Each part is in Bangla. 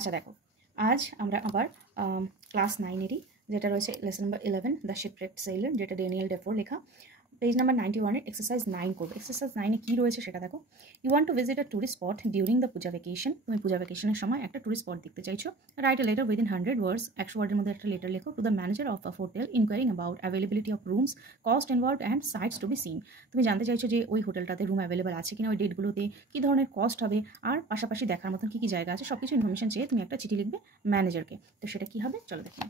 আচ্ছা দেখো, আজ আমরা আবার ক্লাস 9-এরই যেটা রয়েছে lesson number 11 the shipwrecked sailor, যেটা ড্যানিয়েল ডেফোর লেখা, পেজ নাম্বার 91-এর এক্সারসাইজ 9 করবে। এক্সারসাইজ 9-এ কী রয়েছে সেটা দেখো। You want to visit a tourist spot during the puja vacation. তুমি পূজা ভ্যাকেশনের সময় একটা টুরিস্ট স্পট দেখতে চাইছো। Write a letter within 100 words, 100 ওয়ার্ডের মধ্যে একটা লেটার লেখো, to the manager of a hotel inquiring about availability of rooms, cost involved and sights to be seen. তুমি জানতে চাইছো যে ওই হোটেলটাতে রুম অ্যাভেলেবল আছে কিনা, ওই ডেটগুলোতে কী ধরনের কস্ট হবে, আর পাশাপাশি দেখার মতন কী কী জায়গা আছে, সব কিছু ইনফরমেশন চেয়ে তুমি একটা চিঠি লিখবে ম্যানেজারকে। তো সেটা কী হবে চলো দেখি।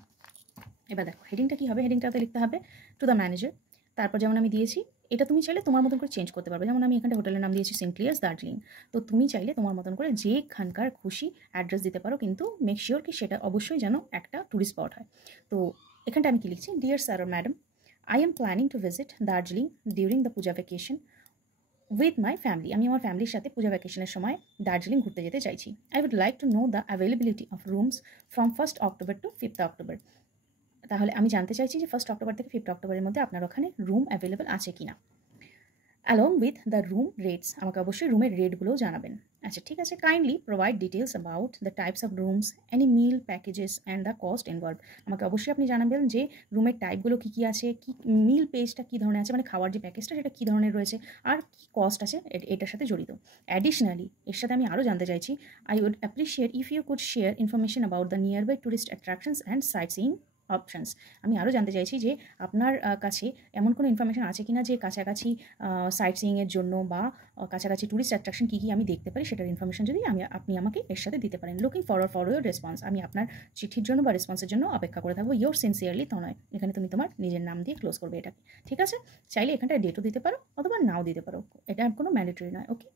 এবার দেখো হেডিংটা কী হবে, হেডিংটাতে লিখতে হবে টু দ্য ম্যানেজার। তারপর যেমন আমি দিয়েছি, এটা তুমি চাইলে তোমার মতন করে চেঞ্জ করতে পারবে। যেমন আমি এখানটা হোটেলের নাম দিয়েছি সেন্ট ক্লিয়ার্স দার্জিলিং। তো তুমি চাইলে তোমার মতন করে যেখানকার খুশি অ্যাড্রেস দিতে পারো, কিন্তু মেক শিওর কি সেটা অবশ্যই যেন একটা টুরিস্ট স্পট হয়। তো এখানটা আমি কি লিখছি, dear sir or madam, I am planning to visit Darjeeling during the puja vacation with my family. আমি আমার ফ্যামিলির সাথে পূজা ভ্যাকেশনের সময় দার্জিলিং ঘুরতে যেতে চাইছি। I would like to know the availability of rooms from 1st October to 5th October. তাহলে আমি জানতে চাইছি যে 1st অক্টোবর থেকে 5th অক্টোবরের মধ্যে আপনার ওখানে রুম অ্যাভেলেবল আছে কিনা, along with the room rates. আমাকে অবশ্যই রুমের রেটগুলোও জানাবেন। আচ্ছা ঠিক আছে, kindly provide details about the types of rooms, any meal packages and the cost involve. আমাকে অবশ্যই আপনি জানাবেন যে রুমের টাইপগুলো কী কী আছে, কী মিল পেজটা কী ধরনের আছে, মানে খাওয়ার যে প্যাকেজটা সেটা কী ধরনের রয়েছে, আর কী কস্ট আছে এটার সাথে জড়িত। অ্যাডিশনালি এর সাথে আমি আরও জানতে চাইছি, I would appreciate if you could share information about the nearby tourist attractions and sightseeing options. আমি আরও জানতে চাইছি যে আপনার কাছে এমন কোনো ইনফরমেশন আছে কিনা যে কাছাকাছি সাইট সিইংয়ের জন্য বা কাছাকাছি টুরিস্ট অ্যাট্রাকশন কী কী আমি দেখতে পারি সেটার ইনফরমেশন যদি আপনি আমাকে এর সাথে দিতে পারেন। Looking forward for your response. আমি আপনার চিঠির জন্য বা রেসপন্সের জন্য অপেক্ষা করে থাকবো। ইয়োর সিনসিয়ারলি তনয়। এখানে তুমি তোমার নিজের নাম দিয়ে ক্লোজ করবে এটাকে। ঠিক আছে, চাইলে এখানটায় ডেটও দিতে পারো অথবা নাও দিতে পারো, এটা কোনো ম্যান্ডেটরি নয়। ওকে।